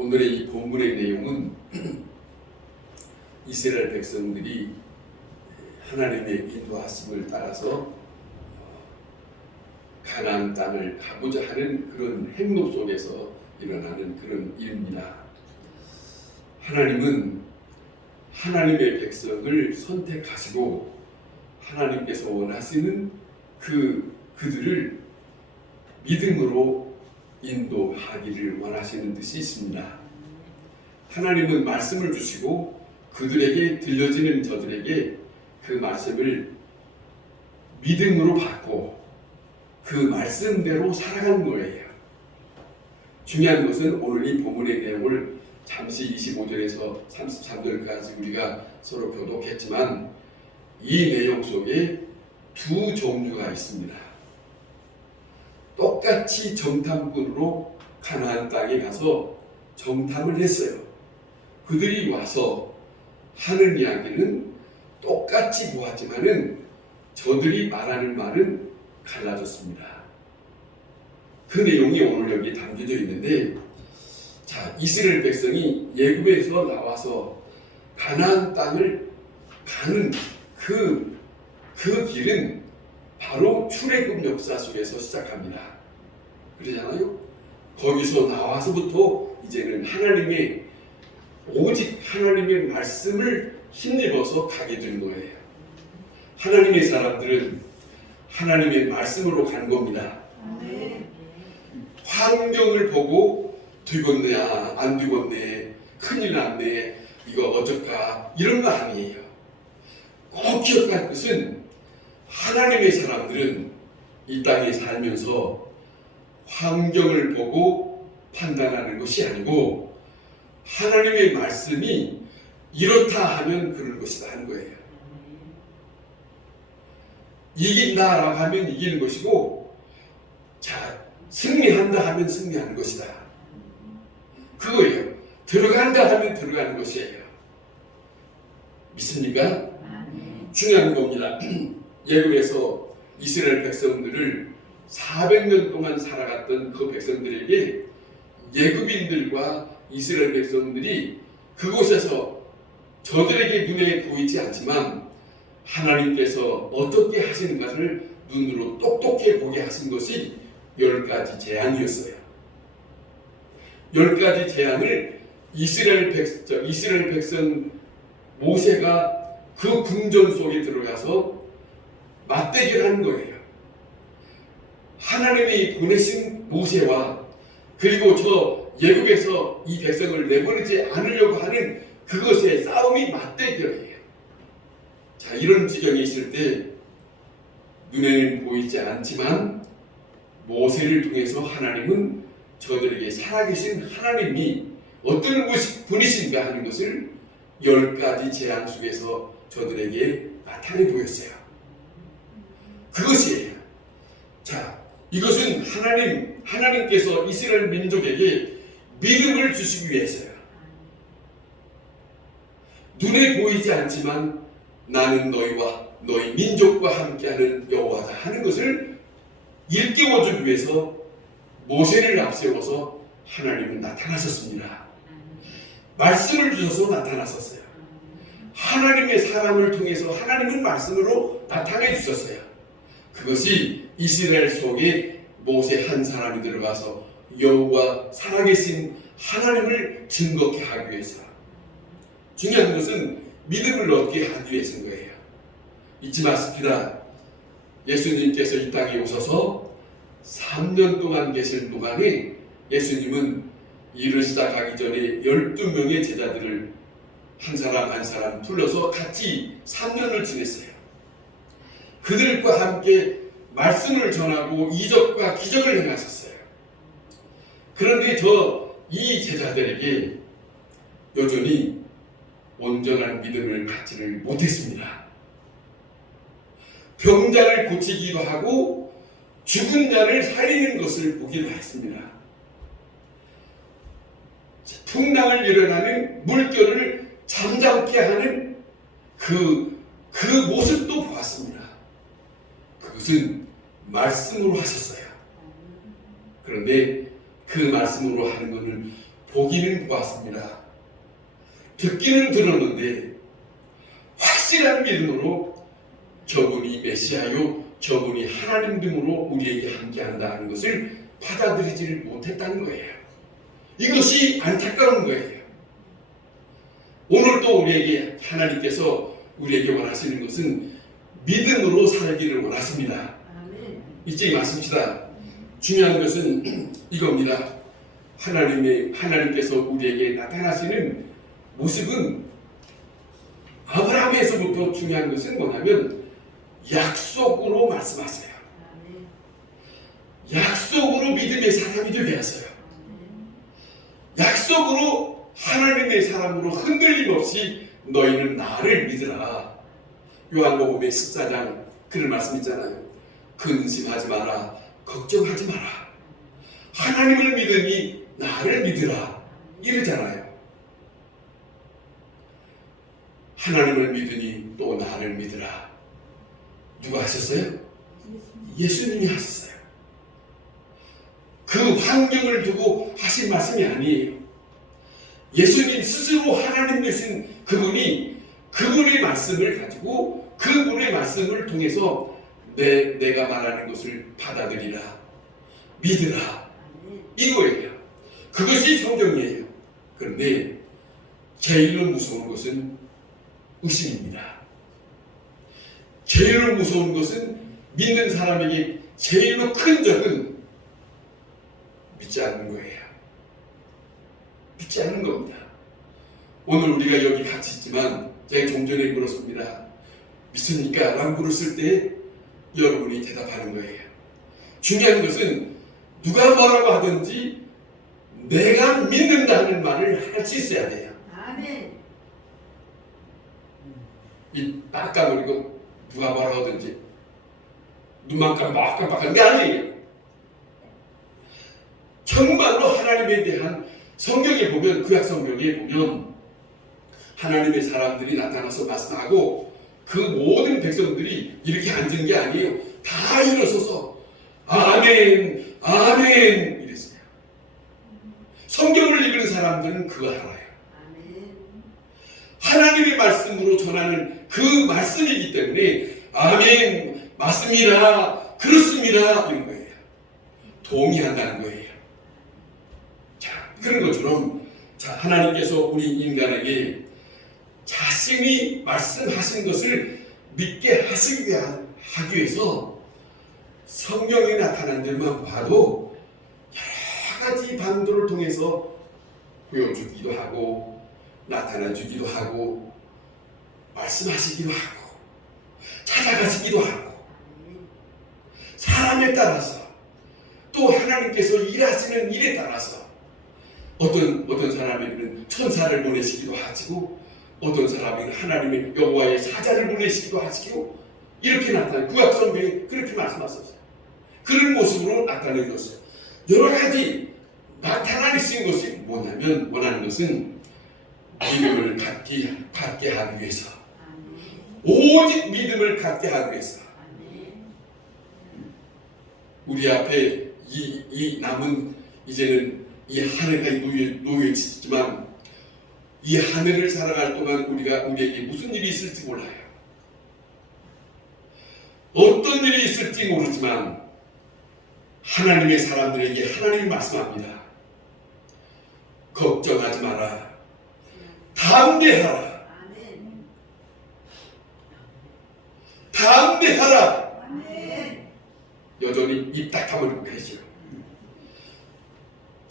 오늘의 이 본문의 내용은 이스라엘 백성들이 하나님의 인도하심을 따라서 가나안 땅을 가고자 하는 그런 행동 속에서 일어나는 그런 일입니다. 하나님은 하나님의 백성을 선택하시고 하나님께서 원하시는 그들을 믿음으로 인도하기를 원하시는 뜻이 있습니다. 하나님은 말씀을 주시고 그들에게 들려지는 저들에게 그 말씀을 믿음으로 받고 그 말씀대로 살아가는 거예요. 중요한 것은 오늘 이 본문의 내용을 잠시 25절에서 33절까지 우리가 서로 교독했지만 이 내용 속에 두 종류가 있습니다. 똑같이 정탐꾼으로 가나안 땅에 가서 정탐을 했어요. 그들이 와서 하는 이야기는 똑같이 보았지만은 저들이 말하는 말은 갈라졌습니다. 그 내용이 오늘 여기 담겨져 있는데, 자, 이스라엘 백성이 애굽에서 나와서 가나안 땅을 가는 그 길은 바로 출애굽 역사 속에서 시작합니다. 그러잖아요. 거기서 나와서부터 이제는 오직 하나님의 말씀을 힘입어서 가게 된 거예요. 하나님의 사람들은 하나님의 말씀으로 간 겁니다. 환경을 보고 되겠네, 안 되겠네, 큰일 났네, 이거 어쩔까, 이런 거 아니에요. 꼭 기억할 것은 하나님의 사람들은 이 땅에 살면서 환경을 보고 판단하는 것이 아니고 하나님의 말씀이 이렇다 하면 그럴 것이다 하는 거예요. 이긴다라고 하면 이기는 것이고, 자, 승리한다 하면 승리하는 것이다. 그거예요. 들어간다 하면 들어가는 것이에요. 믿습니까? 중요한 겁니다. 애굽에서 이스라엘 백성들을 400년 동안 살아갔던 그 백성들에게 애굽인들과 이스라엘 백성들이 그곳에서 저들에게 눈에 보이지 않지만 하나님께서 어떻게 하시는가를 눈으로 똑똑히 보게 하신 것이 10가지 재앙이었어요. 10가지 재앙을 이스라엘 백성 모세가 그 궁전 속에 들어가서 맞대결하는 거예요. 하나님이 보내신 모세와 그리고 저 애굽에서 이 백성을 내보내지 않으려고 하는 그것의 싸움이 맞대결이에요. 자, 이런 지경에 있을 때 눈에는 보이지 않지만 모세를 통해서 하나님은 저들에게 살아계신 하나님이 어떤 분이신가 하는 것을 10가지 재앙 속에서 저들에게 나타내 보였어요. 그것이에요. 자, 이것은 하나님께서 이스라엘 민족에게 믿음을 주시기 위해서요. 눈에 보이지 않지만 나는 너희와 너희 민족과 함께하는 여호와다 하는 것을 일깨워주기 위해서 모세를 앞세워서 하나님은 나타나셨습니다. 말씀을 주셔서 나타나셨어요. 하나님의 사람을 통해서 하나님은 말씀으로 나타내 주셨어요. 그것이 이스라엘 속에 모세 한 사람이 들어가서 여호와 살아계신 하나님을 증거케 하기 위해서, 중요한 것은 믿음을 얻게 하기 위해서인 거예요. 잊지 마십시다. 예수님께서 이 땅에 오셔서 3년 동안 계실 동안에 예수님은 일을 시작하기 전에 12명의 제자들을 한 사람 한 사람 불러서 같이 3년을 지냈어요. 그들과 함께 말씀을 전하고 이적과 기적을 행하셨어요. 그런데 이 제자들에게 여전히 온전한 믿음을 갖지를 못했습니다. 병자를 고치기도 하고 죽은 자를 살리는 것을 보기도 했습니다. 풍랑을 일어나는 물결을 잠잠케 하는 그 모습도 보았습니다. 그것은 말씀으로 하셨어요. 그런데 그 말씀으로 하는 것은 보기는 보았습니다. 듣기는 들었는데 확실한 믿음으로 저분이 메시아요, 저분이 하나님 등으로 우리에게 함께한다는 것을 받아들이지를 못했다는 거예요. 이것이 안타까운 거예요. 오늘도 우리에게 하나님께서 우리에게 원하시는 것은 믿음으로 살기를 원하십니다. 일찍 말씀합시다. 중요한 것은 이겁니다. 하나님께서 우리에게 나타나시는 모습은 아브라함에서부터 중요한 것은 뭐냐면 약속으로 말씀하세요. 약속으로 믿음의 사람이 되게 하세요. 약속으로 하나님의 사람으로 흔들림 없이 너희는 나를 믿으라. 요한복음의 14장 그런 말씀 있잖아요. 근심하지 마라. 걱정하지 마라. 하나님을 믿으니 나를 믿으라. 이러잖아요. 하나님을 믿으니 또 나를 믿으라. 누가 하셨어요? 예수님이 하셨어요. 그 환경을 두고 하신 말씀이 아니에요. 예수님 스스로 하나님 되신 그분이 그분의 말씀을 가지고 그분의 말씀을 통해서 내가 말하는 것을 받아들이라, 믿으라, 이거예요. 그것이 성경이에요. 그런데 제일로 무서운 것은 의심입니다. 제일로 무서운 것은 믿는 사람에게 제일로 큰 적은 믿지 않는 거예요. 믿지 않는 겁니다. 오늘 우리가 여기 같이 있지만 제가 좀 전에 물었습니다. 믿습니까? 라고 물었을 때 여러분이 대답하는 거예요. 중요한 것은 누가 뭐라고 하든지 내가 믿는다는 말을 할 수 있어야 돼요. 아멘. 이 깜깜거리고 누가 뭐라고 하든지 눈만 깜빡깜빡한 게 아니에요. 정말로 하나님에 대한 성경에 보면, 구약 성경에 보면 하나님의 사람들이 나타나서 말씀하고 그 모든 백성들이 이렇게 앉은 게 아니에요. 다 일어서서 아멘, 아멘 이랬어요. 성경을 읽는 사람들은 그거 알아요. 하나님의 말씀으로 전하는 그 말씀이기 때문에 아멘, 맞습니다, 그렇습니다 이런 거예요. 동의한다는 거예요. 자, 그런 것처럼 하나님께서 우리 인간에게 자신이 말씀하신 것을 믿게 하기 위해서 성경에 나타난 데만 봐도 여러 가지 방도를 통해서 보여주기도 하고 나타나주기도 하고 말씀하시기도 하고 찾아가시기도 하고 사람에 따라서 또 하나님께서 일하시는 일에 따라서 어떤 사람에게는 천사를 보내시기도 하시고 어떤 사람에게는 하나님의 여호와의 사자를 보내시기도 하시고 이렇게 나타나요. 구약 성경이 그렇게 말씀하셨어요. 그런 모습으로 나타내셨어요. 여러 가지 나타나신 것이 뭐냐면 원하는 것은 믿음을 갖게 하기 위해서, 오직 믿음을 갖게 하기 위해서 우리 앞에 이 남은 이제는 이 한 해가 놓여있지만 이 한 해를 살아갈 동안 우리에게 무슨 일이 있을지 몰라요. 어떤 일이 있을지 모르지만 하나님의 사람들에게 하나님이 말씀합니다. 걱정하지 마라. 담대하라. 담대하라. 여전히 입 딱 다물고 계시죠.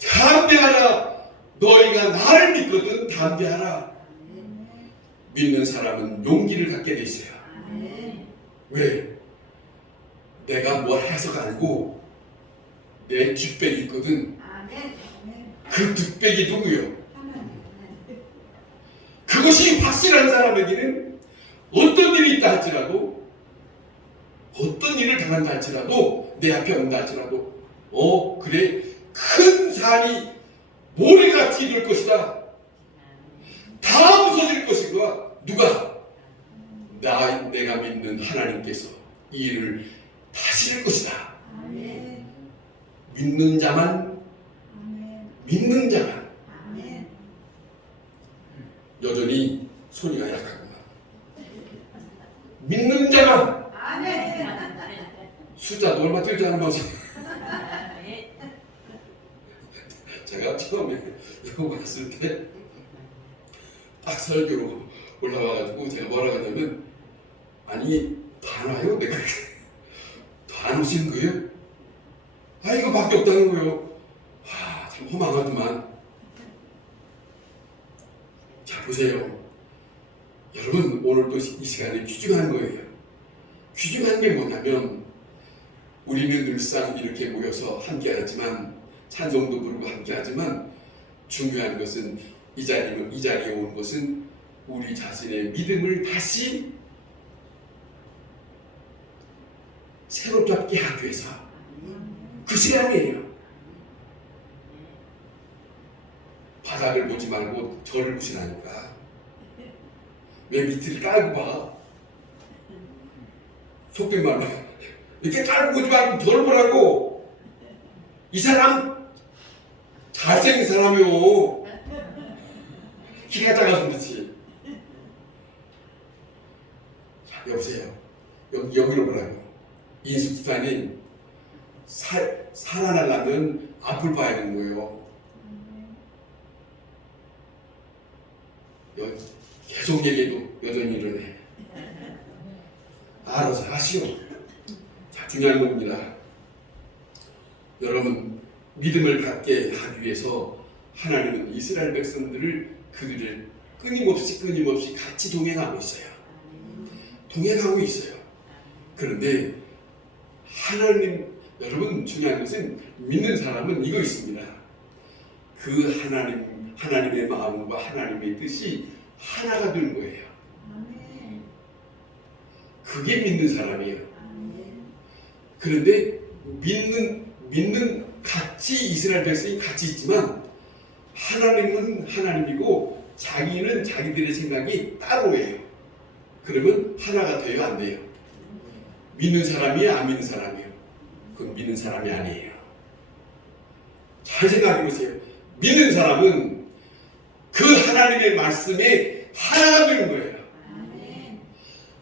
담대하라. 너희가 나를 믿거든 담대하라. 믿는 사람은 용기를 갖게 돼 있어요. 왜? 내가 뭘 해서가 아니고 내 뒷백이 있거든. 그 뒷백이 누구요? 그것이 확실한 사람에게는 어떤 일이 있다 할지라도, 어떤 일을 당한다 할지라도, 내 앞에 온다 할지라도 그래, 큰 산이 모래같이 될 것이다. 다 부서질 것이고 누가? 내가 믿는 하나님께서 이 일을 다스릴 것이다. 믿는 자만 여전히 손이가 약하구나. 믿는 자만. 숫자도 얼마 되지 않은 거지. 제가 처음에 이거 봤을 때 딱 설교로 올라와가지고 제가 뭐라고 하냐면, 아니 다 나요? 내가 다 안 오신 거예요? 아, 이거밖에 없다는 거예요. 참 허망하더만. 자, 보세요. 여러분, 오늘도 이 시간에 귀중한 거예요. 귀중한 게 뭐냐면, 우리는 늘상 이렇게 모여서 함께 하지만, 찬송도 부르고 함께 하지만, 중요한 것은 이 자리에 온 것은 우리 자신의 믿음을 다시 새롭게 하기 위해서 그 시간이에요. 바닥을 보지 말고 저를 보시라니까. 왜 밑을 깔고 봐? 속된 말로 이렇게 깔고 보지 말고 저를 보라고. 이 사람 잘생긴 사람이요. 키가 작아서 그렇지. 자, 여보세요. 여기로 보라고. 인숙지사님, 살아나려면 앞을 봐야 되는 거예요. 계속 얘기해도 여전히 이러네. 알아서 하시오. 자, 중요한 겁니다. 여러분, 믿음을 갖게 하기 위해서 하나님은 이스라엘 백성들을 그들을 끊임없이 같이 동행하고 있어요. 동행하고 있어요. 그런데 여러분, 중요한 것은 믿는 사람은 이거 있습니다. 그 하나님의 마음과 하나님의 뜻이 하나가 되는 거예요. 그게 믿는 사람이에요. 그런데 믿는 이스라엘 백성이 같이 있지만 하나님은 하나님이고 자기는 자기들의 생각이 따로예요. 그러면 하나가 돼요, 안 돼요? 믿는 사람이에요, 안 믿는 사람이에요? 그건 믿는 사람이 아니에요. 잘 생각해 보세요. 믿는 사람은 그 하나님의 말씀에 하나가 되는 거예요.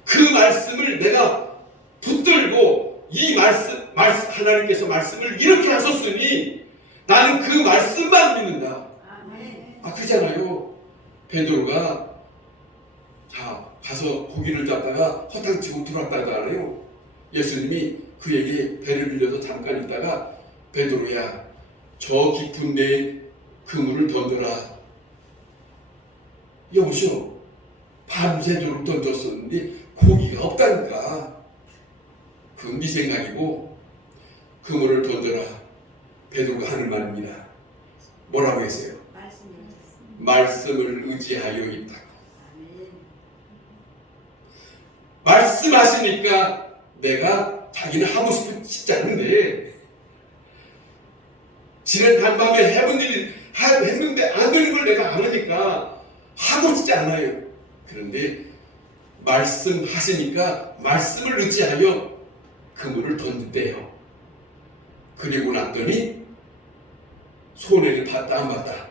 그 말씀을 내가 붙들고 이 하나님께서 말씀을 이렇게 하셨으니 나는 그 말씀만 믿는다. 그잖아요. 베드로가 가서 고기를 잡다가 허탕치고 들어왔다잖아요. 예수님이 그에게 배를 빌려서 잠깐 있다가, 베드로야, 저 깊은 데에 그물을 던져라. 여보시오, 밤새도록 던졌었는데 고기가 없다니까. 그건 네 생각이고 그물을 던져라. 베드로가 하는 말입니다. 뭐라고 했어요? 말씀을 의지하여 있다고. 말씀하시니까 내가 자기는 하고 싶지 않은데, 지난 단밤에 했는데 안 되는 걸 내가 알으니까 하고 싶지 않아요. 그런데 말씀하시니까 말씀을 의지하여 그물을 던졌대요. 그리고 났더니 손해를 봤다 안 봤다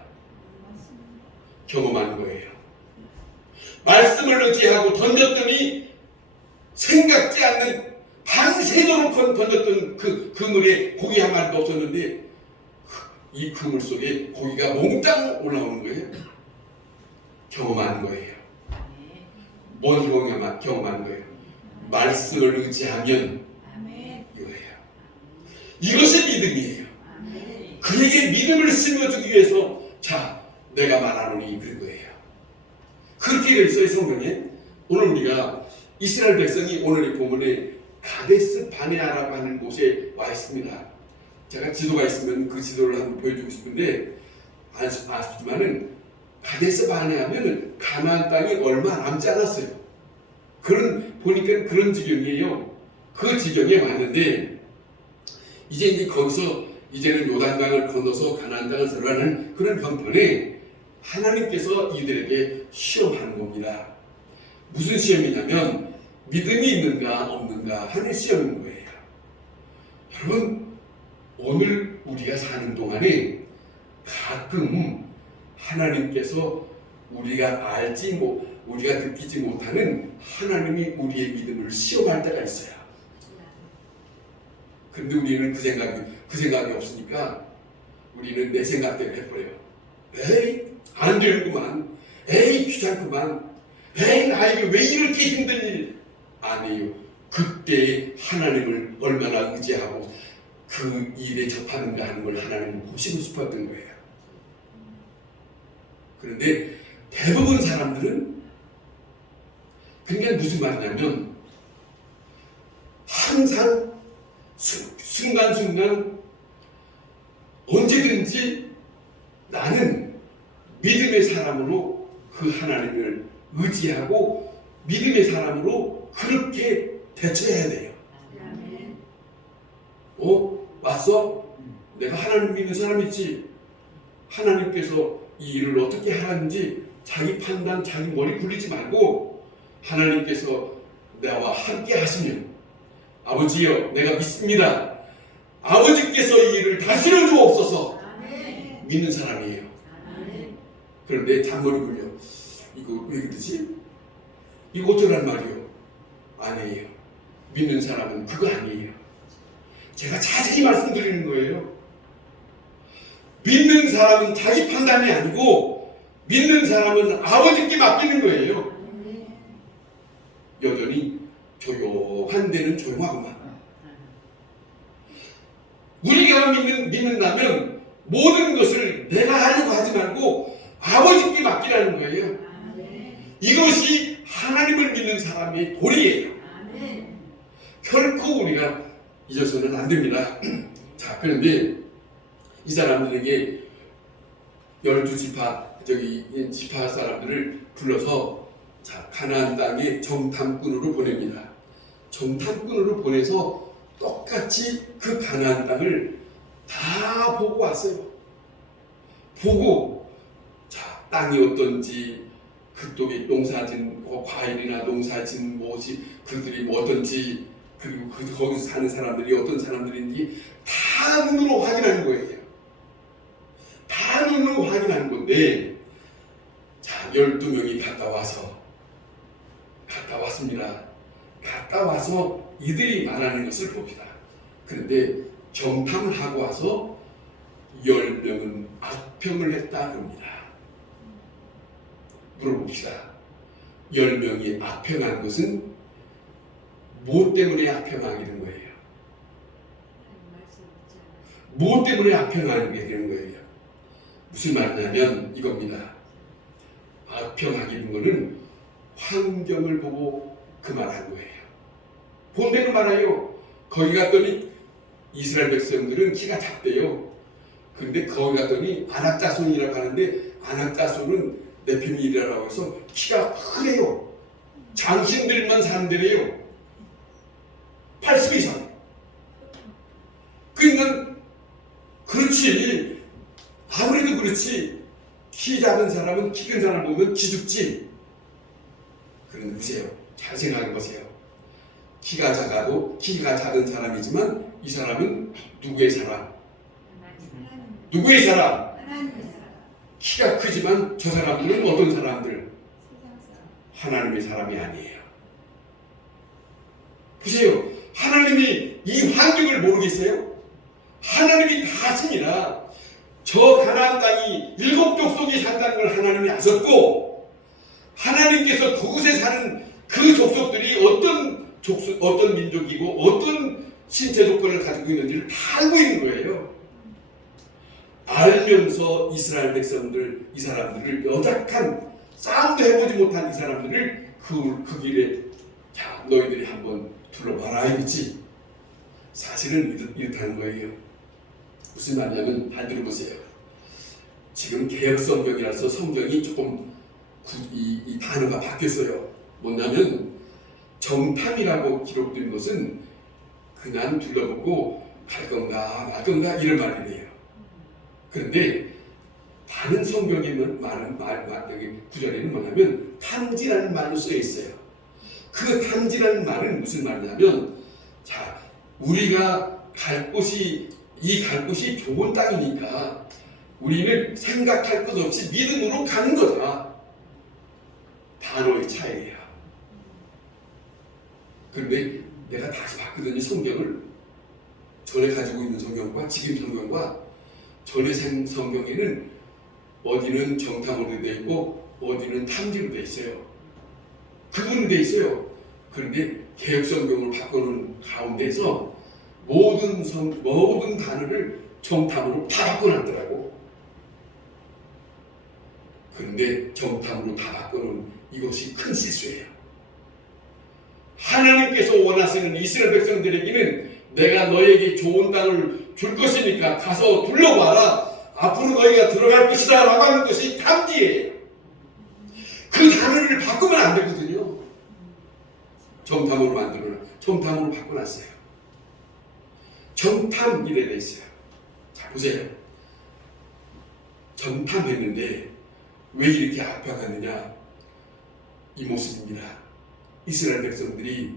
경험하는 거예요. 말씀을 의지하고 던졌더니 생각지 않는 밤새도록 던졌던 그 그물에 고기 한 마리도 없었는데 이 그물 속에 고기가 몽땅 올라오는 거예요. 경험하는 거예요. 뭘 경험하는 거예요? 말씀을 의지하면 이거예요. 이것이 믿음이에요. 그에게 믿음을 심어주기 위해서 내가 말하노니 그런 거예요. 그렇게 되어 있어요, 성경에. 오늘 우리가 이스라엘 백성이 오늘의 본문에 가데스 바네아라고 하는 곳에 와 있습니다. 제가 지도가 있으면 그 지도를 한번 보여주고 싶은데 아쉽지만은 가데스 바네아면 가나안 땅이 얼마 남지 않았어요. 보니까 그런 지경이에요. 그 지경에 왔는데 이제 거기서 이제는 요단강을 건너서 가나안 땅을 들어가는 그런 형편에 하나님께서 이들에게 시험하는 겁니다. 무슨 시험이냐면 믿음이 있는가 없는가 하는 시험인 거예요. 여러분, 오늘 우리가 사는 동안에 가끔 하나님께서 우리가 우리가 느끼지 못하는 하나님이 우리의 믿음을 시험할 때가 있어요. 근데 우리는 그 생각이 없으니까 우리는 내 생각대로 해버려요. 에이, 안 되는구만. 에이, 귀찮구만. 에이, 나에게 왜 이렇게 힘든 일. 아니에요. 그때 하나님을 얼마나 의지하고 그 일에 접하는가 하는 걸 하나님은 보시고 싶었던 거예요. 그런데 대부분 사람들은 그게 무슨 말이냐면 항상 순간순간 언제든지 나는 믿음의 사람으로 그 하나님을 의지하고 믿음의 사람으로 그렇게 대처해야 돼요. 왔어? 내가 하나님 믿는 사람이지. 하나님께서 이 일을 어떻게 하라는지 자기 판단, 자기 머리 굴리지 말고 하나님께서 나와 함께 하시면 아버지여, 내가 믿습니다. 아버지께서 이 일을 다스려 주옵소서. 믿는 사람이에요. 그런데 잔머리 굴려. 이거 왜 그러지? 이거 어쩌란 말이요? 아니에요. 믿는 사람은 그거 아니에요. 제가 자세히 말씀드리는 거예요. 믿는 사람은 자기 판단이 아니고 믿는 사람은 아버지께 맡기는 거예요. 여전히 조용한 데는 조용하구만. 우리가 믿는다면 모든 것을 내가 하려고 하지 말고 아버지께 맡기라는 거예요. 이것이 하나님을 믿는 사람의 도리예요. 결코 우리가 잊어서는 안 됩니다. 자, 그런데 이 사람들에게 12지파 지파 사람들을 불러서 가나안 땅에 정탐꾼으로 보냅니다. 정탐꾼으로 보내서 똑같이 그 가나안 땅을 다 보고 왔어요. 보고 땅이 어떤지, 그쪽에 농사진 과일이나 농사진 무엇이 그들이 어떤지, 그리고 거기서 사는 사람들이 어떤 사람들인지 다 눈으로 확인하는 거예요. 다 눈으로 확인하는 건데, 12명이 갔다 왔습니다. 갔다 와서 이들이 말하는 것을 봅니다. 그런데 정탐을 하고 와서 10명은 악평을 했다 합니다. 물어봅시다. 10명이 악평한 것은 무엇 때문에 악평하게 된 거예요? 무엇 때문에 악평하게 되는 거예요? 무슨 말이냐면 이겁니다. 악평하게 된 거는 환경을 보고 그 말한 거예요. 본대로 말해요. 거기 갔더니 이스라엘 백성들은 키가 작대요. 근데 거기 갔더니 아낙자손이라고 하는데 아낙자손은 네피림이라고 해서 키가 크대요. 장신들만 산대래요. 80 이상. 그러니까 그렇지. 아무래도 그렇지. 키 작은 사람은 키 큰 사람 보면 기죽지. 그런데 보세요. 잘 생각해 보세요. 키가 작은 사람이지만 이 사람은 누구의 사람? 누구의 사람? 키가 크지만 저 사람들은 어떤 사람들? 하나님의 사람이 아니에요. 보세요. 하나님이 이 환경을 모르겠어요? 하나님이 다 아십니다. 저 가나안 땅이 7족속이 산다는 걸 하나님이 아셨고, 하나님께서 그곳에 사는 그 족속들이 어떤 민족이고 어떤 신체 조건을 가지고 있는지를 다 알고 있는 거예요. 알면서 이스라엘 백성들, 이 사람들을 여작한, 싸움도 해보지 못한 이 사람들을 그 길에 너희들이 한번 둘러봐라 이거지. 사실은 이렇다는 거예요. 무슨 말이냐면 잘 들어보세요. 지금 개혁 성경이라서 성경이 조금 이 단어가 바뀌었어요. 뭐냐면 정탐이라고 기록된 것은 그냥 둘러보고 갈 건가 말 건가 이런 말이래요. 그런데 다른 성경에 말은 여기 구절에는 뭐냐면 탐지라는 말로 쓰여 있어요. 그 탐지라는 말은 무슨 말이냐면 우리가 갈 곳이 좋은 땅이니까 우리는 생각할 것 없이 믿음으로 가는 거다. 단어의 차이예요. 그런데 내가 다시 봤거든요. 성경을 전에 가지고 있는 성경과 지금 성경과 전에 성경에는 어디는 정탐으로 되어 있고 어디는 탐지로 되어 있어요. 구분이 되어 있어요. 그런데 개역 성경을 바꾸는 가운데서 모든 단어를 정탐으로 다 바꿔놨더라고. 그런데 정탐으로 다 바꾸는 이것이 큰 실수예요. 하나님께서 원하시는 이스라엘 백성들에게는 내가 너에게 좋은 땅을 줄 것이니까 가서 둘러봐라. 앞으로 너희가 들어갈 것이다 라고 하는 것이 탐지예요. 그 단어를 바꾸면 안 되거든요. 정탐으로 정탐으로 바꿔놨어요. 정탐 이래 돼 있어요. 자, 보세요. 정탐했는데 왜 이렇게 압박하느냐? 이 모습입니다. 이스라엘 백성들이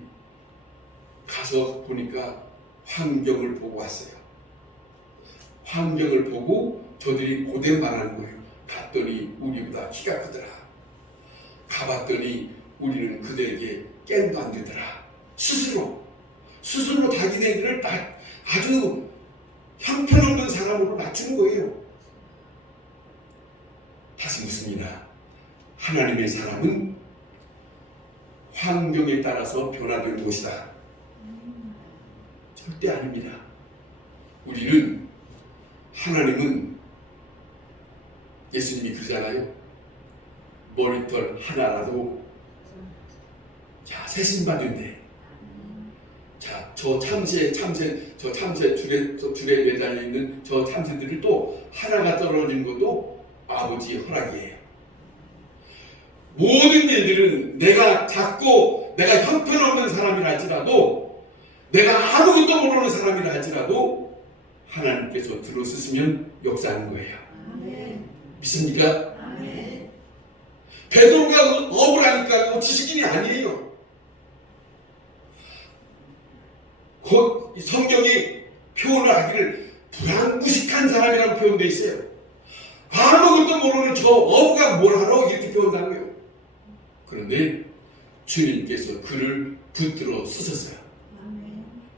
가서 보니까 환경을 보고 왔어요. 환경을 보고 저들이 고된 말하는 거예요. 갔더니 우리보다 키가 크더라. 가봤더니 우리는 그들에게 깽도 안 되더라. 스스로 자기네들을 아주 형편없는 사람으로 맞추는 거예요. 다시 묻습니다. 하나님의 사람은 환경에 따라서 변화될 것이다. 절대 아닙니다. 하나님은 예수님이 그러잖아요. 머리털 하나라도 세심받은데 저 참새 줄에 매달려 있는 저 참새들을 또 하나가 떨어진 것도 아버지의 허락이에요. 모든 일들은 내가 작고 내가 형편없는 사람이라 할지라도 내가 아무것도 모르는 사람이라 할지라도 하나님께서 들어쓰시면 역사하는 거예요. 아멘. 믿습니까? 아멘. 베드로가 업을 하니까 지식인이 아니에요. 곧 성경이 표현을 하기를 불안무식한 사람이라고 표현되어 있어요. 아무것도 모르는 저 어부가 뭘 하러 이렇게 표현하는 거예요. 그런데 주님께서 그를 붙들어 쓰셨어요.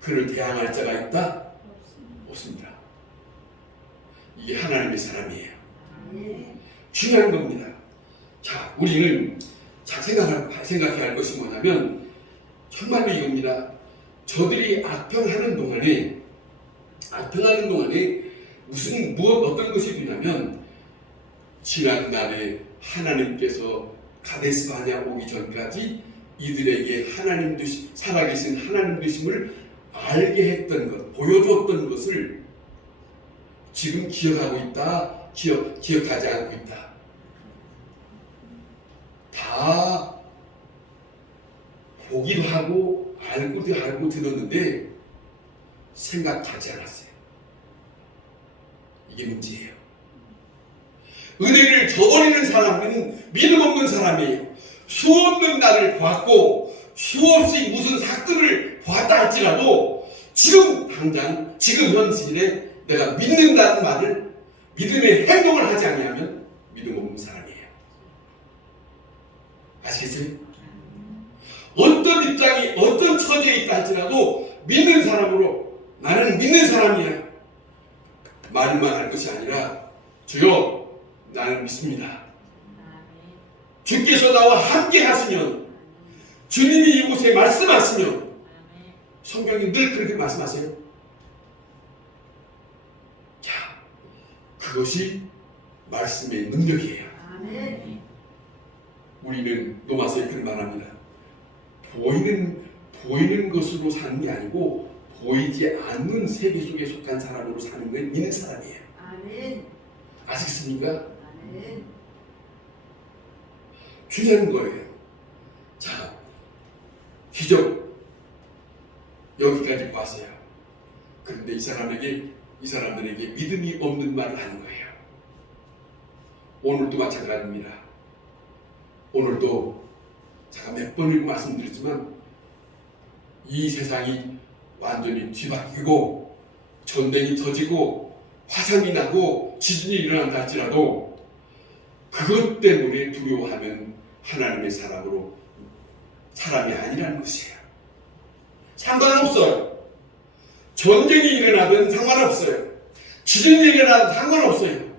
그를 대항할 자가 있다? 없습니다. 이게 하나님의 사람이에요. 중요한 겁니다. 자, 우리는 생각해야 할 것이 뭐냐면 정말로 이겁니다. 저들이 악평하는 동안에 어떤 것이 되냐면 지난날에 하나님께서 가데스 바냐 오기 전까지 이들에게 살아계신 하나님 되심을 알게 했던 것, 보여줬던 것을 지금 기억하고 있다, 기억하지 않고 있다. 다 보기도 하고 알고도 알고 들었는데 생각하지 않았어요. 이게 문제예요. 은혜를 저버리는 사람은 믿음 없는 사람이에요. 수없는 날을 보았고 수없이 무슨 사건을 보았다 할지라도 지금 현실에 내가 믿는다는 말을 믿음의 행동을 하지 아니하면 믿음 없는 사람이에요. 아시겠어요? 어떤 입장이 어떤 처지에 있다 할지라도 믿는 사람으로 나는 믿는 사람이야 말만 할 것이 아니라 주여 나는 믿습니다. 주께서 나와 함께 하시면 주님이 이곳에 말씀하시면 성경이 늘 그렇게 말씀하세요. 자, 그것이 말씀의 능력이에요. 우리는 로마서에 그런 말합니다. 보이는 것으로 사는 게 아니고 보이지 않는 세계 속에 속한 사람으로 사는 걸 믿는 사람이에요. 아멘. 아시겠습니까? 아멘. 중요한 거예요. 자, 기적 여기까지 봤어요. 그런데 이 사람들에게 믿음이 없는 말을 하는 거예요. 오늘도 마찬가지입니다. 오늘도 제가 몇 번이고 말씀드렸지만 이 세상이 완전히 뒤바뀌고 전쟁이 터지고 화산이 나고 지진이 일어난다 할지라도 그것 때문에 두려워하면 하나님의 사람이 아니라는 것이에요. 상관없어요. 전쟁이 일어나든 상관없어요. 지진이 일어나든 상관없어요.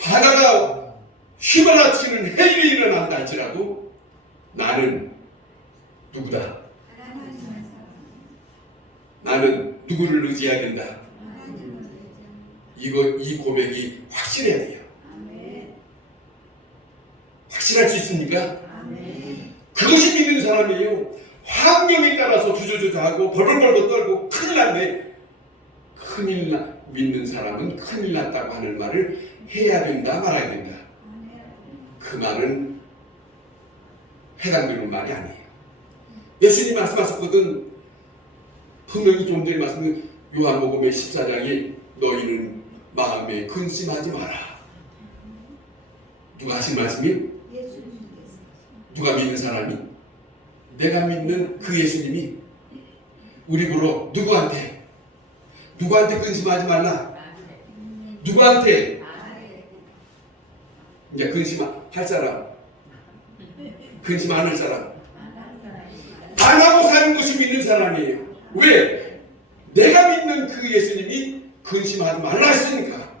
바다가 휘몰아치는 해일이 일어난다 할지라도 나는 누구다? 나는 누구를 의지해야 된다? 이 고백이 확실해야 돼요. 확실할 수 있습니까? 그것이 믿는 사람이에요. 환경에 따라서 주저주저하고 벌벌벌 떨고 큰일 났네. 믿는 사람은 큰일 났다고 하는 말을 해야 된다 말아야 된다. 그 말은 해당되는 말이 아니에요. 예수님이 말씀하셨거든. 분명히 좀 전에 말씀은 요한복음의 14장에 너희는 마음에 근심하지 마라. 누가 하신 말씀이? 누가 믿는 사람이? 내가 믿는 그 예수님이 우리 보러 누구한테 근심하지 말라. 누구한테? 이제 근심할 사람, 근심 안 할 사람, 안 하고 사는 것이 믿는 사람이에요. 왜? 내가 믿는 그 예수님이 근심하지 말라 했으니까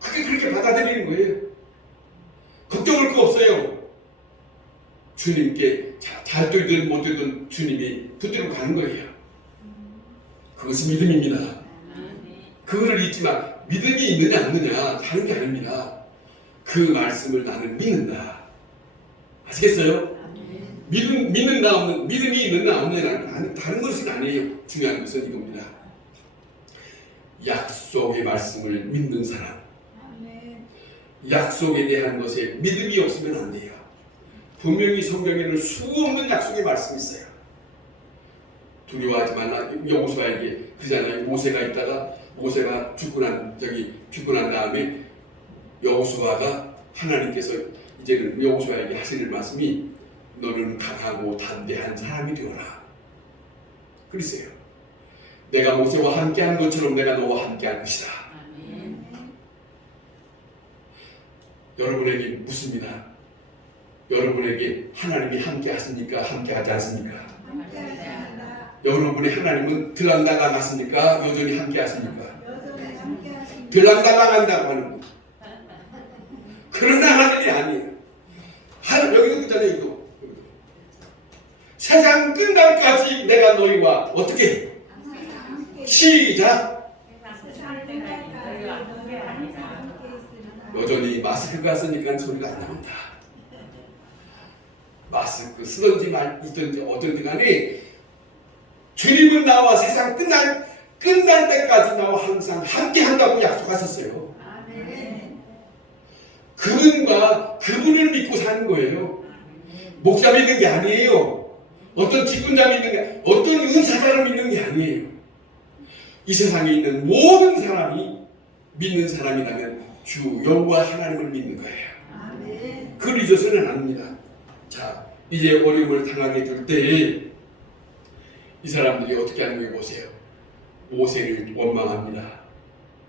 그게 그렇게 받아들이는 거예요. 걱정할 거 없어요. 주님께 잘 되든 못 되든 주님이 붙들고 가는 거예요. 그것이 믿음입니다. 그거를 잊지만 믿음이 있느냐 없느냐 다른 게 아닙니다. 그 말씀을 나는 믿는다. 아시겠어요? 믿는다 없는, 믿음이 있느냐 없느냐는 다른 것은 아니에요. 중요한 것은 이겁니다. 약속의 말씀을 믿는 사람, 약속에 대한 것에 믿음이 없으면 안 돼요. 분명히 성경에는 수없는 약속의 말씀이 있어요. 두려워하지 말라. 여호수아에게 그러잖아요. 모세가 죽고 난 다음에 여호수아가 하나님께서 이제는 여호수아에게 하시는 말씀이 너는 강하고 담대한 사람이 되어라. 그랬어요. 내가 모세와 함께한 것처럼 내가 너와 함께할 것이다. 여러분에게 묻습니다. 여러분에게 하나님이 함께 하십니까? 함께 하지 않습니까? 여러분의 하나님은 들락날락 하십니까? 여전히 함께 하십니까? 들락날락 한다고 하는 거. 그러나 하늘이 아니에요. 여기도 있잖아요. 이거. 세상 끝날까지 내가 너희와 어떻게? 시작. 여전히 마스크가 쓰니까 소리가 안 나온다. 마스크 쓰든지 있든지 어떤지 간에 주님은 나와 세상 끝날 때까지 나와 항상 함께 한다고 약속하셨어요. 그분을 믿고 사는 거예요. 목사 믿는 게 아니에요. 어떤 직분자 믿는 게, 어떤 은사자를 믿는 게 아니에요. 이 세상에 있는 모든 사람이 믿는 사람이라면 주 여호와 하나님을 믿는 거예요. 그걸 잊어서는 안 합니다. 자, 이제 어려움을 당하게 될 때에 이 사람들이 어떻게 하는 거 보세요. 모세를 원망합니다.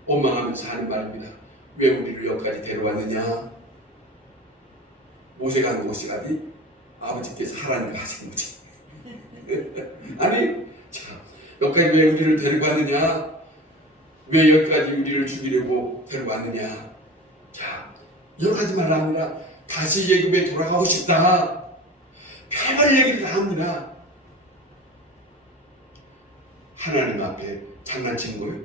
원망하면서 하는 말입니다. 왜 우리를 여기까지 데려왔느냐? 모세가 한 것이 아니 아버지께서 하라는 거 하시는 거지. 아니, 자, 여기까지 왜 우리를 데리고 왔느냐? 왜 여기까지 우리를 죽이려고 데리고 왔느냐? 자, 여러 가지 말을 합니다. 다시 예굽에 돌아가고 싶다. 별별 얘기를 다 합니다. 하나님 앞에 장난치는 거예요.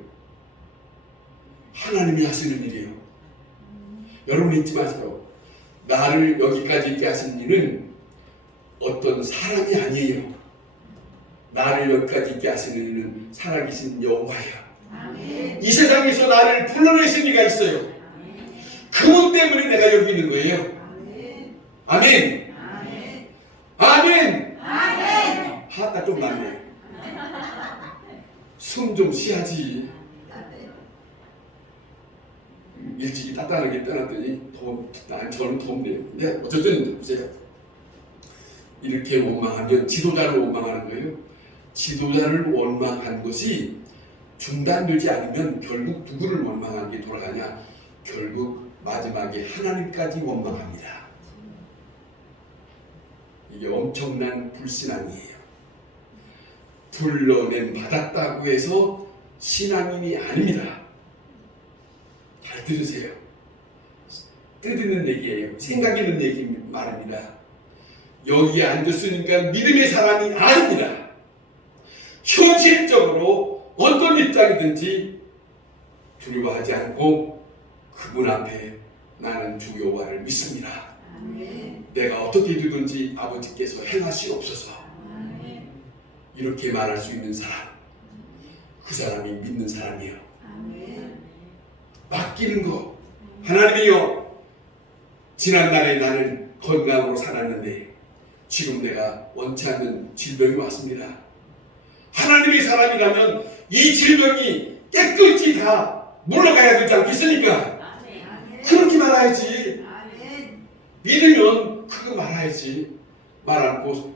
하나님이 하시는 일이에요. 여러분 잊지 마세요. 나를 여기까지 있게 하신 일은 어떤 사람이 아니에요. 나를 여기까지 있게 하시는 일은 살아계신 여호와예요. 이 세상에서 나를 불러내신 이가 있어요. 그분 때문에 내가 여기 있는 거예요. 아멘. 아멘. 하다 좀 많네. 숨 좀 쉬야지. 일찍이 따뜻하게 떠났더니 저는 더운데요. 근데 어쨌든 보세요. 이렇게 원망하면 지도자를 원망하는 거예요. 지도자를 원망한 것이 중단되지 않으면 결국 누구를 원망하는 게 돌아가냐? 결국 마지막에 하나님까지 원망합니다. 이게 엄청난 불신앙이에요. 불러낸 받았다고 해서 신앙인이 아닙니다. 잘 들으세요. 뜻있는 얘기예요. 생각 있는 얘기 말입니다. 여기에 앉았으니까 믿음의 사람이 아닙니다. 현실적으로 어떤 입장이든지 두려워하지 않고 그분 앞에 나는 주 여호와를 믿습니다. 아멘. 내가 어떻게 되든지 아버지께서 행하시옵소서. 아멘. 이렇게 말할 수 있는 사람, 그 사람이 믿는 사람이에요. 아멘. 맡기는 거. 하나님이요, 지난날에 나는 건강으로 살았는데 지금 내가 원치 않는 질병이 왔습니다. 하나님의 사람이라면 이 질병이 깨끗이 다 물러가야 되지 않겠습니까? 아멘. 그렇게 말해야지. 아멘. 믿으면 그거 말해야지. 말 않고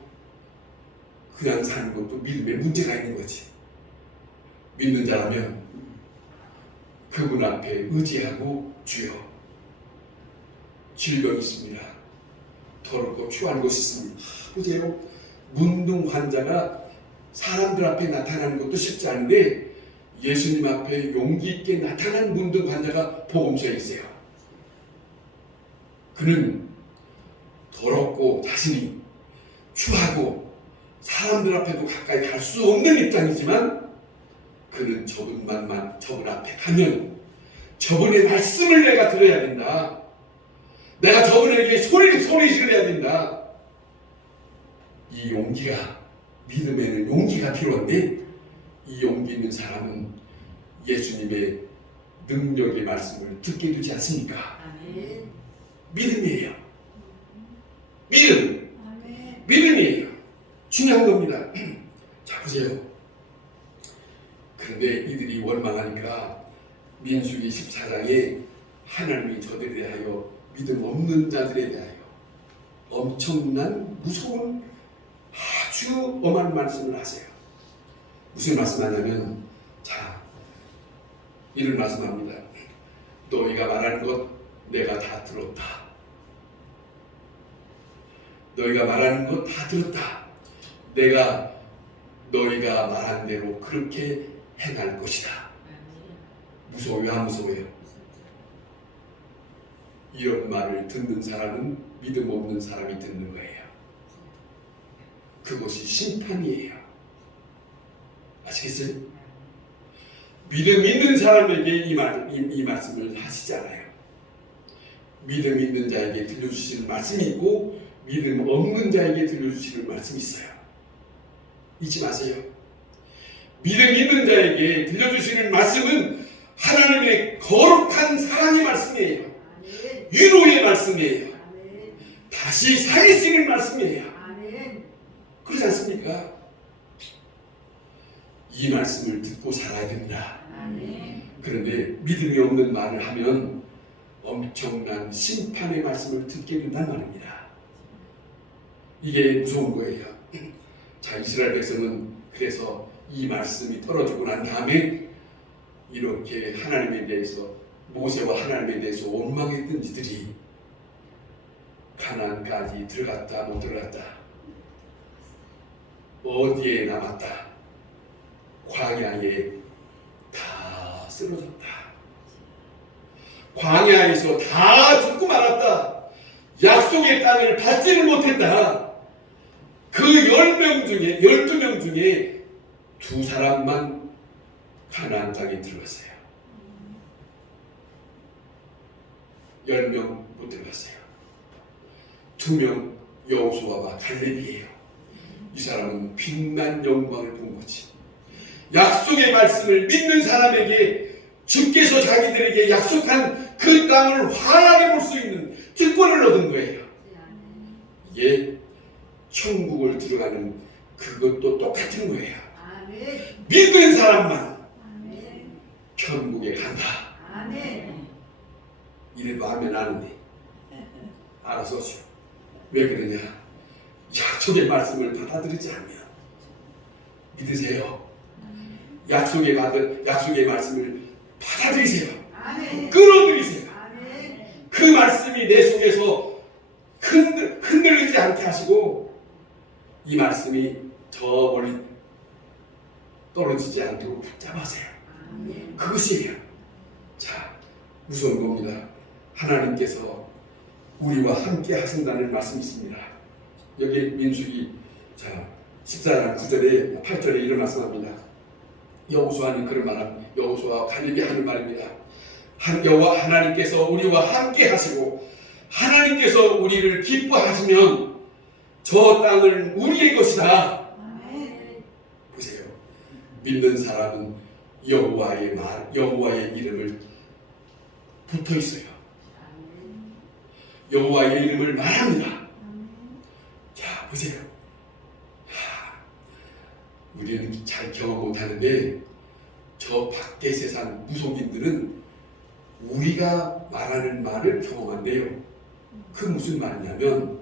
그냥 사는 것도 믿음에 문제가 있는 거지. 믿는 자라면 그분 앞에 의지하고 주여, 질병이 있습니다. 더럽고 추한 것이 있습니다. 보세요. 문둥 환자가 사람들 앞에 나타나는 것도 쉽지 않은데 예수님 앞에 용기 있게 나타난 문둥 환자가 복음서에 있어요. 그는 더럽고 자신이 추하고 사람들 앞에도 가까이 갈 수 없는 입장이지만 그는 저분 앞에 가면 저분의 말씀을 내가 들어야 된다. 내가 저분에게 소리 질러야 된다. 이 용기가, 믿음에는 용기가 필요한데 이 용기 있는 사람은 예수님의 능력의 말씀을 듣게 되지 않습니까? 아멘. 믿음이에요. 믿음. 아멘. 믿음이에요. 중요한 겁니다. 자, 보세요. 그런데 이들이 원망하니까 민수기 14장에 하나님이 저들에 대하여 믿음 없는 자들에 대하여 엄청난 무서운 아주 엄한 말씀을 하세요. 무슨 말씀하냐면, 자, 이런 말씀합니다. 너희가 말하는 것 내가 다 들었다. 너희가 말하는 것 다 들었다. 내가 너희가 말한 대로 그렇게 행할 것이다. 무서워요, 안 무서워요? 이런 말을 듣는 사람은 믿음 없는 사람이 듣는 거예요. 그것이 심판이에요. 아시겠어요? 믿음 있는 사람에게 이 말씀을 하시잖아요. 믿음 있는 자에게 들려주시는 말씀이 있고 믿음 없는 자에게 들려주시는 말씀이 있어요. 잊지 마세요. 믿음 있는 자에게 들려주시는 말씀은 하나님의 거룩한 사랑의 말씀이에요. 아멘. 위로의 말씀이에요. 아멘. 다시 살리시는 말씀이에요. 아멘. 그렇지 않습니까? 이 말씀을 듣고 살아야 됩니다. 아멘. 그런데 믿음이 없는 말을 하면 엄청난 심판의 말씀을 듣게 된단 말입니다. 이게 무서운 거예요. 자, 이스라엘 백성은 그래서 이 말씀이 떨어지고 난 다음에 이렇게 하나님에 대해서, 모세와 하나님에 대해서 원망했던 이들이 가나안까지 들어갔다 못 들어갔다, 어디에 남았다, 광야에 다 쓰러졌다, 광야에서 다 죽고 말았다, 약속의 땅을 받지는 못했다. 그 10명 중에 12명 중에 2사람만 가나안 땅에 들어갔어요. 10명 못 들어갔어요. 2명 여호수아와 갈렙이에요. 이 사람은 빛난 영광을 본 거지. 약속의 말씀을 믿는 사람에게 주께서 자기들에게 약속한 그 땅을 환하게 볼 수 있는 특권을 얻은 거예요. 이게 천국을 들어가는 그것도 똑같은 거예요. 아멘. 믿는 사람만 아멘. 천국에 간다. 아멘. 이래도 아멘 하는데 알아서 하죠. 왜 그러냐? 약속의 말씀을 받아들이지 않으면. 믿으세요. 약속의 말씀을 받아들이세요. 아멘. 끌어들이세요. 아멘. 그 말씀이 내 속에서 흔들리지 않게 하시고 이 말씀이 저 멀리 떨어지지 않도록 붙잡으세요. 그것이에요. 자, 무서운 겁니다. 하나님께서 우리와 함께 하신다는 말씀이 있습니다. 여기 민수기 14장 9절에 8절에 이런 말씀합니다. 여호수아는 그런 말합니다. 여호수아 갈렙이 하는 말입니다. 여호와 하나님께서 우리와 함께 하시고 하나님께서 우리를 기뻐하시면 저 땅은 우리의 것이다. 보세요. 믿는 사람은 여호와의 말, 여호와의 이름을 붙어 있어요. 여호와의 이름을 말합니다. 자, 보세요. 우리는 잘 경험 못하는데 저 밖의 세상 무속인들은 우리가 말하는 말을 경험한대요. 그 무슨 말이냐면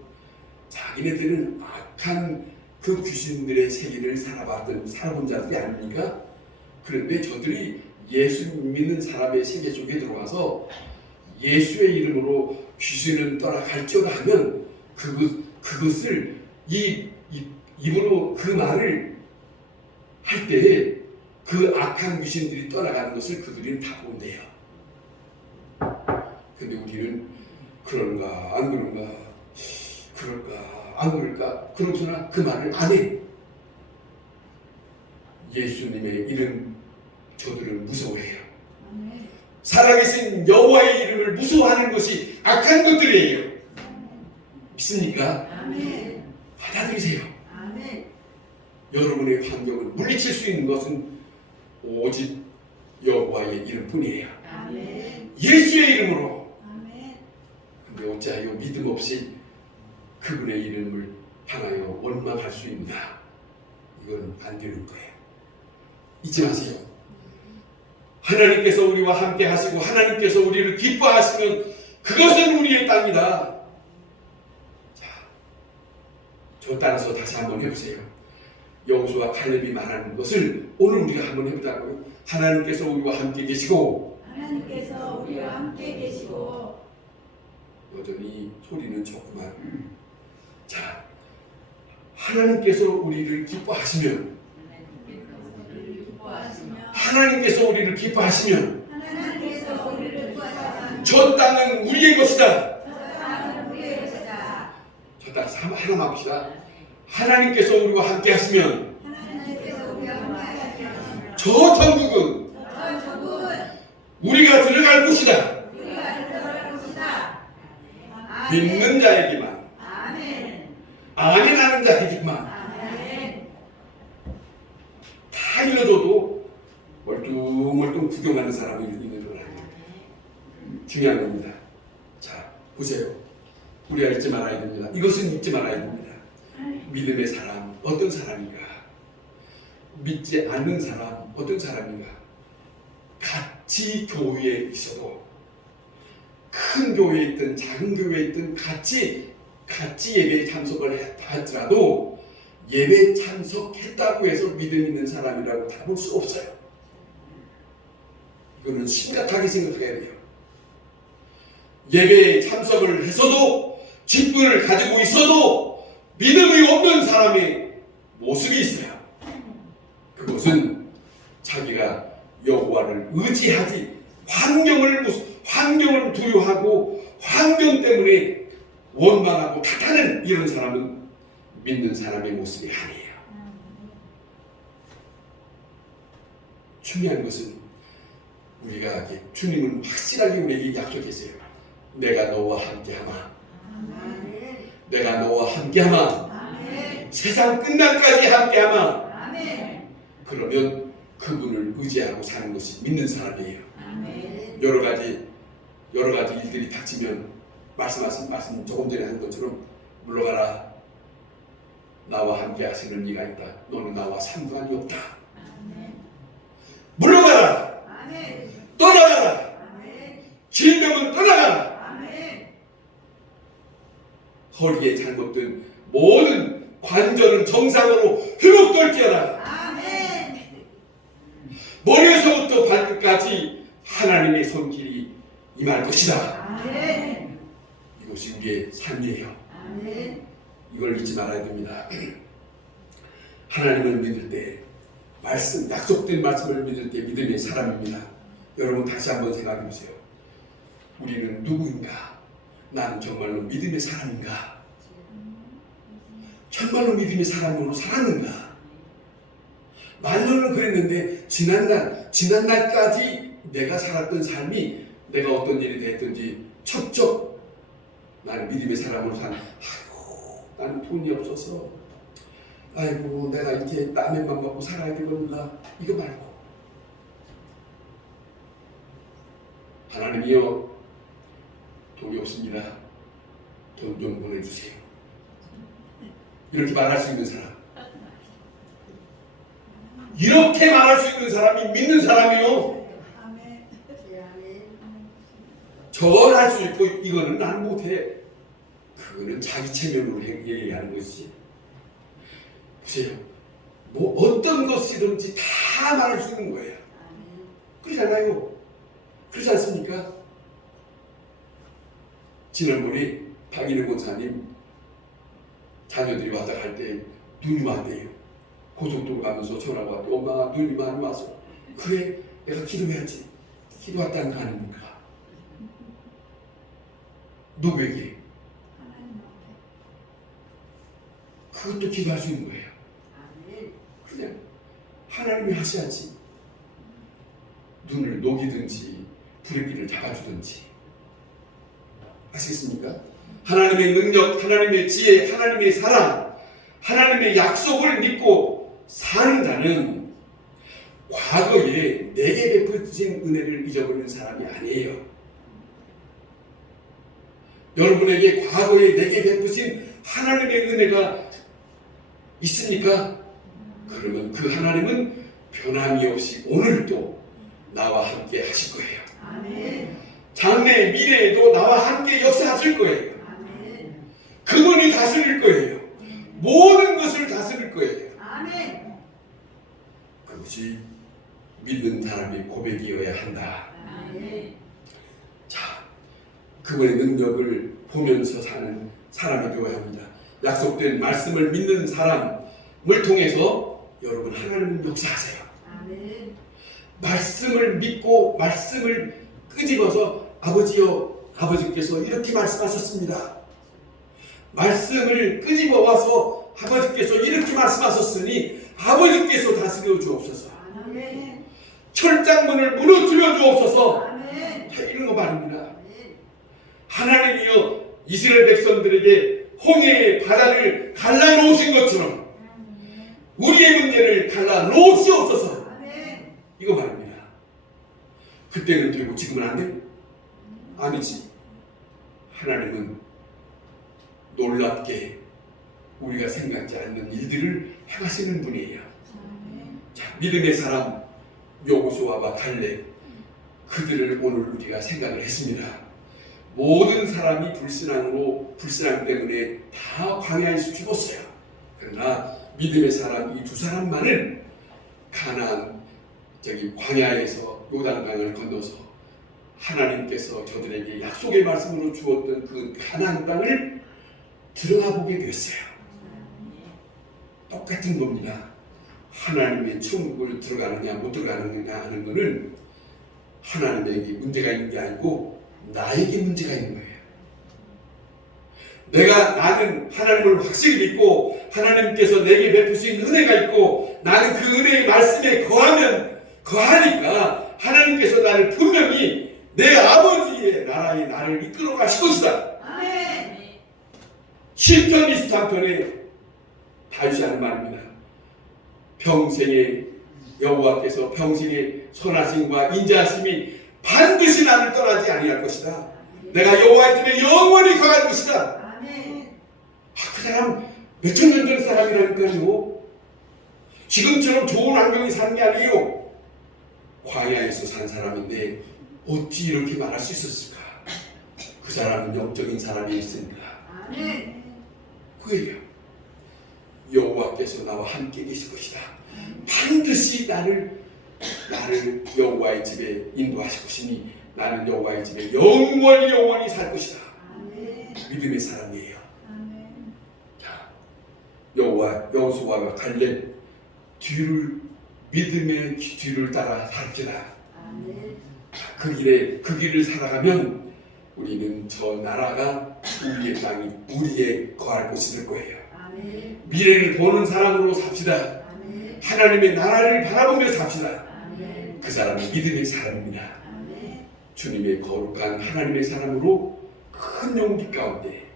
자기네들은 악한 그 귀신들의 세계를 살아본 자들이 아닙니까? 그런데 저들이 예수 믿는 사람의 세계 속에 들어와서 예수의 이름으로 귀신을 떠나갈지어다 하면 그것을 입으로 그 말을 할 때에 그 악한 귀신들이 떠나가는 것을 그들은 다 본대요. 근데 우리는 그런가 안 그런가 그럴까 안 그럴까 그러잖아. 그 말을 안 해. 예수님의 이름 저들은 무서워해요. 살아계신 여호와의 이름을 무서워하는 것이 악한 것들이에요. 믿습니까? 받아들이세요. 여러분의 환경을 물리칠 수 있는 것은 오직 여호와의 이름뿐이에요. 예수의 이름으로. 근데 어찌하여 믿음 없이 그분의 이름을 향하여 원망할 수 있나? 이건 안 되는 거예요. 잊지 마세요. 하나님께서 우리와 함께 하시고 하나님께서 우리를 기뻐하시면 그것은 우리의 땅이다. 자, 저 따라서 다시 한번 해보세요. 여호수아 갈렙이 말하는 것을 오늘 우리가 한번 해보자고요. 하나님께서 우리와 함께 계시고 여전히 소리는 조그만. 자, 하나님께서 우리를 기뻐하시면 하나님께서 우리를 기뻐하시면 저 땅은 우리의 것이다. 저 땅 하나만 봅시다. 하나님께서 우리와 함께 하시면 저 천국은 우리가 들어갈 곳이다. 믿는 자에게만, 아멘하는 자에게만. 다 읽어줘도 멀뚱멀뚱 구경하는 사람이 있는 건 아니에요. 중요한 겁니다. 자, 보세요. 우리가 잊지 말아야 됩니다. 이것은 잊지 말아야 됩니다. 믿음의 사람 어떤 사람인가? 믿지 않는 사람 어떤 사람인가? 같이 교회에 있어도 큰 교회에 있든 작은 교회에 있든 같이 예배에 참석을 하더라도 예배 참석했다고 해서 믿음 있는 사람이라고 다 볼 수 없어요. 이거는 심각하게 생각해야 돼요. 예배에 참석을 해서도 직분을 가지고 있어도 믿음이 없는 사람의 모습이 있어요. 그것은 자기가 여호와를 의지하지 환경을 두려워하고 환경 때문에 원망하고 탓하는 이런 사람은 믿는 사람의 모습이 아니에요. 중요한 것은 우리가 주님은 확실하게 우리에게 약속했어요. 내가 너와 함께하마. 내가 너와 함께하마. 세상 끝날까지 함께하마. 그러면 그분을 의지하고 사는 것이 믿는 사람이에요. 여러 가지 일들이 닥치면 말씀 조금 전에 한 것처럼 물러가라. 나와 함께 하시는 이가 있다. 너는 나와 상관이 없다. 물러가라. 떠나가라. 진명은 떠나가라. 허리에 잘못된 모든 관절은 정상으로 회복될지어다. 머리에서부터 발끝까지 하나님의 손길이 임할 것이다. 이것이 우리의 삶이에요. 이걸 잊지 말아야 됩니다. 하나님을 믿을 때 말씀, 약속된 말씀을 믿을 때 믿음의 사람입니다. 여러분 다시 한번 생각해 보세요. 우리는 누구인가? 나는 정말로 믿음의 사람인가? 정말로 믿음의 사람으로 살았는가? 말로는 그랬는데 지난날까지 내가 살았던 삶이 내가 어떤 일이 됐든지 척척 나는 믿음의 사람으로 산. 아이고 나는 돈이 없어서 아이고 내가 이렇게 라면만 먹고 살아야 되겠는가? 이거 말고 하나님이여 돈이 없습니다. 돈 좀 보내주세요. 이렇게 말할 수 있는 사람, 이렇게 말할 수 있는 사람이 믿는 사람이요. 아멘. 저건 할 수 있고 이거는 난 못해. 그거는 자기 체면으로 얘기하는 것이지. 보세요. 뭐 어떤 것이든지 다 말할 수 있는 거예요. 그러잖아요. 그렇지 않습니까? 지난번에 박인우 권사님 자녀들이 왔다 갈 때 눈이 왔대요. 고속도로 가면서 전화가 왔대. 엄마 눈이 많이 와서. 그래 내가 기도해야지. 기도했다는 거 아닙니까? 누구에게? 그것도 기도할 수 있는 거예요. 그냥 하나님이 하셔야지. 눈을 녹이든지 불의길을 잡아주든지. 아시겠습니까? 하나님의 능력, 하나님의 지혜, 하나님의 사랑, 하나님의 약속을 믿고 사는 자는 과거에 내게 베푸신 은혜를 잊어버리는 사람이 아니에요. 여러분에게 과거에 내게 베푸신 하나님의 은혜가 있습니까? 그러면 그 하나님은 변함이 없이 오늘도 나와 함께 하실 거예요. 아멘. 장래 미래에도 나와 함께 역사하실 거예요. 아멘. 그분이 다스릴 거예요. 모든 것을 다스릴 거예요. 아멘. 그것이 믿는 사람의 고백이어야 한다. 아멘. 자, 그분의 능력을 보면서 사는 사람이 되어야 합니다. 약속된 말씀을 믿는 사람을 통해서 여러분 하나님은 역사하세요. 아멘. 말씀을 믿고 말씀을 끄집어서 아버지여, 아버지께서 이렇게 말씀하셨습니다. 말씀을 끄집어 와서 아버지께서 이렇게 말씀하셨으니 아버지께서 다스려 주옵소서. 아멘. 철장문을 무너뜨려 주옵소서. 아멘. 이런 거 말입니다. 아멘. 하나님이여 이스라엘 백성들에게 홍해의 바다를 갈라놓으신 것처럼 우리의 문제를 갈라놓으시옵소서. 아멘. 이거 말입니다. 그때는 되고 지금은 안 돼? 아니지. 하나님은 놀랍게 우리가 생각지 않는 일들을 행하시는 분이에요. 자, 믿음의 사람 여호수아와 갈렙 그들을 오늘 우리가 생각을 했습니다. 모든 사람이 불신앙 때문에 다 광야에서 죽었어요. 그러나 믿음의 사람 이 두 사람만은 가나안 광야에서 요단강을 건너서 하나님께서 저들에게 약속의 말씀으로 주었던 그 가나안 땅을 들어가 보게 되었어요. 똑같은 겁니다. 하나님의 천국을 들어가느냐 못 들어가느냐 하는 것은 하나님에게 문제가 있는 게 아니고 나에게 문제가 있는 거예요. 나는 하나님을 확실히 믿고 하나님께서 내게 베푸신 은혜가 있고 나는 그 은혜의 말씀에 거하니까 하나님께서 나를 분명히 내 아버지의 나라에 나를 이끌어 가실 것이다. 아멘. 시편 23편에 다윗이 하는 말입니다. 평생의 여호와께서 평생의 선하심과 인자하심이 반드시 나를 떠나지 아니할 것이다. 내가 여호와의 집에 영원히 거할 것이다. 아멘. 그 사람 몇천 년 전 사람이라니까요. 지금처럼 좋은 환경에 사는 게 아니에요. 광야에서 산 사람인데 어찌 이렇게 말할 수 있었을까? 그 사람은 영적인 사람이 있으니까. 아멘. 그 얘기야. 여호와께서 나와 함께 계실 것이다. 반드시 나를 여호와의 집에 인도하실 것이니 나는 여호와의 집에 영원히 살 것이다. 아멘. 믿음의 사람이에요. 아멘. 자, 여호수아와 갈렙 믿음의 뒤를 따라 삽시다. 아멘. 그 길을 살아가면 우리는 저 나라가 우리의 땅이 우리의 거할 곳이 될 거예요. 아멘. 미래를 보는 사람으로 삽시다. 아멘. 하나님의 나라를 바라보며 삽시다. 아멘. 그 사람은 믿음의 사람입니다. 아멘. 주님의 거룩한 하나님의 사람으로 큰 용기 가운데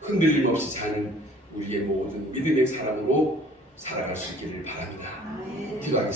흔들림 없이 사는 우리의 모든 믿음의 사람으로 살아갈 수 있기를 바랍니다. 아멘. 기도하겠습니다.